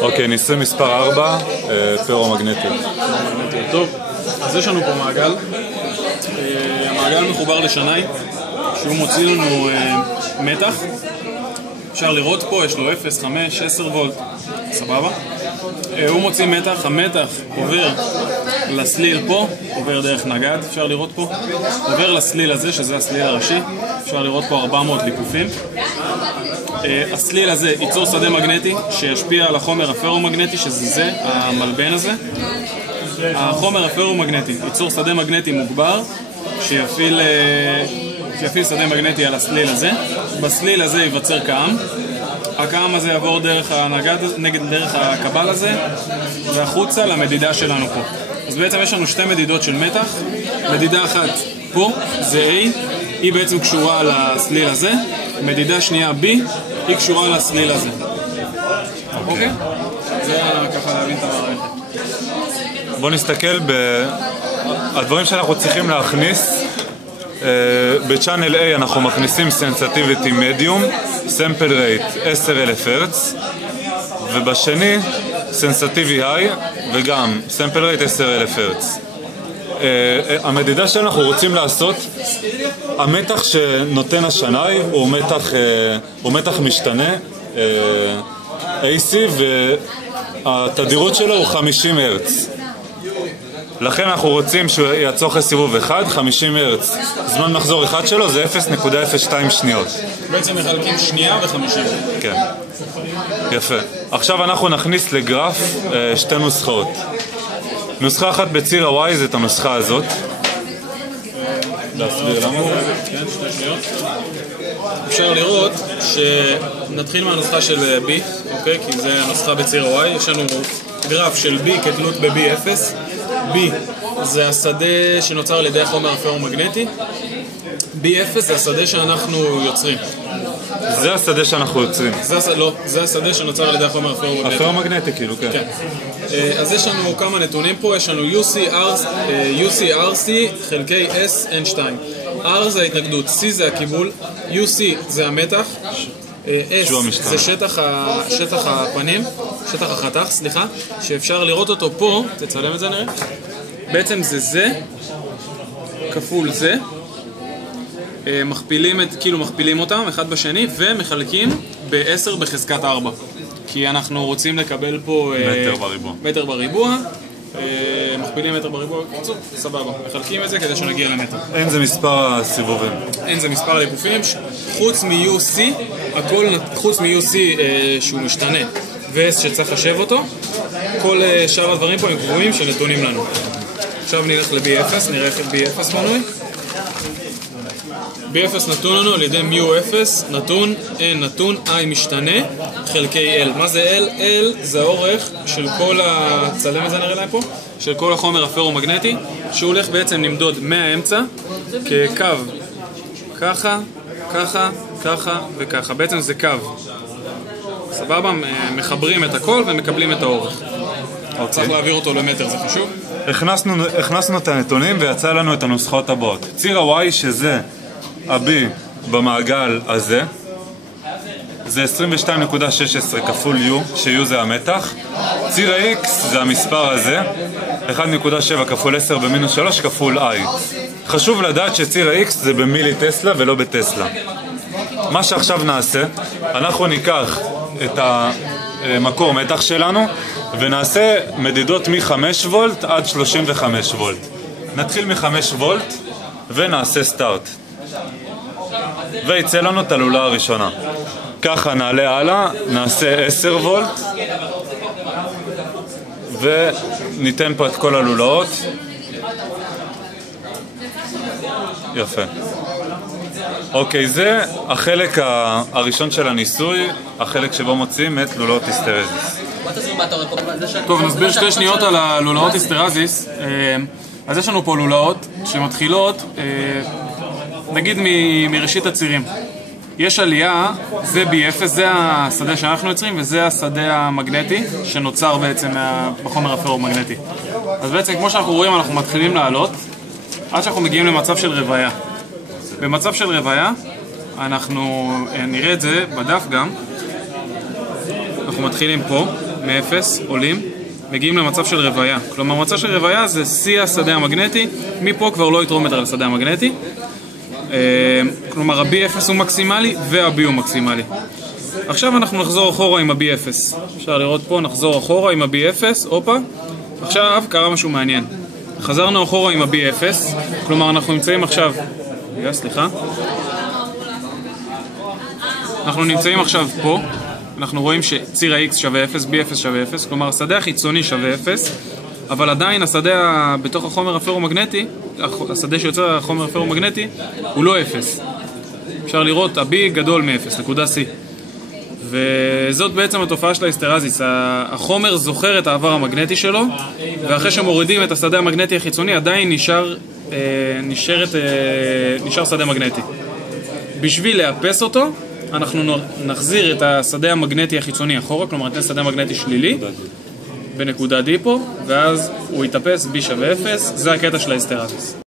אוקיי, ניסוי מספר 4, פרומגנטי. טוב, אז יש לנו פה מעגל. המעגל מחובר לשנאי, שהוא מוציא לנו מתח. אפשר לראות פה, יש לו 0, 5, 10 וולט, סבבה? הוא מוציא מתח, המתח עובר לסליל פה, עובר דרך נגד, אפשר לראות פה, עובר לסליל הזה, שזה הסליל הראשי, אפשר לראות פה 400 ליפופים. הסליל הזה ייצור שדה מגנטי שישפיע על החומר הפרומגנטי, שזה המלבן הזה. החומר הפרומגנטי ייצור שדה מגנטי מוגבר שיפעיל שדה מגנטי על הסליל הזה. בסליל הזה ייווצר קעם. הקעם הזה יעבור דרך הנגד, דרך הקבל הזה והחוצה למדידה שלנו פה. אז בעצם יש לנו שתי מדידות של מתח. מדידה אחת פה זה A, היא בעצם קשורה לסליל הזה. מדידה שנייה B, היא קשורה לסליל הזה. אוקיי? זה ככה להבין את המערכת. בואו נסתכל בדברים שאנחנו צריכים להכניס. בצ'אנל A אנחנו מכניסים סנסטיביטי מדיום, סמפל רייט 10,000 הרץ, ובשני סנסטיבי היי וגם סמפל רייט 10,000 הרץ. המדידה שאנחנו רוצים לעשות, המתח שנותן השנאי הוא מתח משתנה AC, והתדירות שלו הוא 50 הרץ. לכן אנחנו רוצים שהוא יעצור אחרי סיבוב 1, 50 הרץ. זמן מחזור אחד שלו זה 0.02 שניות. בעצם מחלקים שנייה ו50. כן. יפה. עכשיו אנחנו נכניס לגרף שתי נוסחאות. נוסחה אחת בציר ה-Y זה את הנוסחה הזאת. להסביר למה? כן, שתי שניות. אפשר לראות שנתחיל מהנוסחה של B, אוקיי? כי זה הנוסחה בציר ה-Y. יש לנו גרף של B כתלות ב-B0. B זה השדה שנוצר על ידי החומר הפרומגנטי. B0 זה השדה שאנחנו יוצרים. זה השדה שאנחנו יוצרים. לא, זה השדה שנוצר על ידי החומר הפרומגנטי. הפרומגנטי כאילו, כן. אז יש לנו כמה נתונים פה. יש לנו UC-RC חלקי S-N2. R זה ההתנגדות, C זה הקיבול, UC זה המתח, S זה שטח הפנים, שטח החתך, סליחה, שאפשר לראות אותו פה. תצלם את זה נראה. בעצם זה כפול זה, מכפילים אותם אחד בשני ומחלקים ב-10 בחזקת 4, כי אנחנו רוצים לקבל פה מטר בריבוע. מכפילים מטר בריבוע, קיצור, סבבה, מחלקים את זה כדי שנגיע למטר. אין זה מספר הסיבובים. אין זה מספר הליפופים, חוץ מ-UC, חוץ מ-UC שהוא משתנה ו-S שצריך לחשב אותו, כל שאר הדברים פה הם קבועים שנתונים לנו. עכשיו נלך ל-B0, נראה איך B0 בנוי. B0 נתון לנו על ידי μ0 נתון N נתון I משתנה חלקי L. מה זה L? L זה האורך של כל הצלם הזה נראה להם פה, של כל החומר הפרומגנטי, שהוא הולך בעצם למדוד מהאמצע כקו, ככה, ככה, ככה וככה. בעצם זה קו, סבבה? מחברים את הכל ומקבלים את האורך. צריך להעביר אותו למטר, זה חשוב. הכנסנו את הנתונים ויצא לנו את הנוסחאות הבאות. ציר ה-Y שזה ה-B במעגל הזה זה 22.16 כפול U, ש-U זה המתח. ציר ה-X זה המספר הזה, 1.7 כפול 10 במינוס 3 כפול I. חשוב לדעת שציר ה-X זה במילי טסלה ולא בטסלה. מה שעכשיו נעשה, אנחנו ניקח את המקור מתח שלנו ונעשה מדידות מ-5 וולט עד 35 וולט. נתחיל מ-5 וולט ונעשה סטארט. ויצא לנו את הלולה הראשונה. ככה נעלה הלאה, נעשה 10 וולט וניתן פה את כל הלולאות. יפה. אוקיי, זה החלק הראשון של הניסוי, החלק שבו מוצאים את לולאות היסטרזיס. טוב, נסביר שתי שניות על הלולאות היסטרזיס. אז יש לנו פה לולאות שמתחילות נגיד מראשית הצירים. יש עלייה, זה B0, זה השדה שאנחנו יוצרים וזה השדה המגנטי שנוצר בעצם בחומר הפרומגנטי. אז בעצם כמו שאנחנו רואים אנחנו מתחילים לעלות עד שאנחנו מגיעים למצב של רוויה. במצב של רוויה אנחנו נראה את זה בדף גם. אנחנו אנחנו מתחילים פה, מ-0, עולים, מגיעים למצב של רוויה. כלומר, מצב של רוויה זה שיא השדה המגנטי, מפה כבר לא יתרום יותר לשדה המגנטי. כלומר, ה-B0 הוא מקסימלי וה-B הוא מקסימלי. עכשיו אנחנו נחזור אחורה עם ה-B0. אפשר לראות פה, נחזור אחורה עם ה-B0, הופה. עכשיו קרה משהו מעניין. חזרנו אחורה עם ה-B0, כלומר אנחנו נמצאים עכשיו... סליחה. אנחנו נמצאים עכשיו פה, אנחנו רואים שציר ה-X שווה 0, B0 שווה 0, כלומר השדה החיצוני שווה 0, אבל עדיין השדה בתוך החומר הפרומגנטי, השדה שיוצא החומר הפרומגנטי, הוא לא 0. אפשר לראות, ה-B גדול מ-0, נקודה C. וזאת בעצם התופעה של ההיסטרזיס. החומר זוכר את העבר המגנטי שלו, ואחרי שמורידים את השדה המגנטי החיצוני, עדיין נשאר שדה מגנטי. בשביל לאפס אותו, אנחנו נחזיר את השדה המגנטי החיצוני אחורה, כלומר ניתן שדה מגנטי שלילי בנקודה D פה, ואז הוא יתאפס, B שווה 0, זה הקטע של ההיסטרזיס.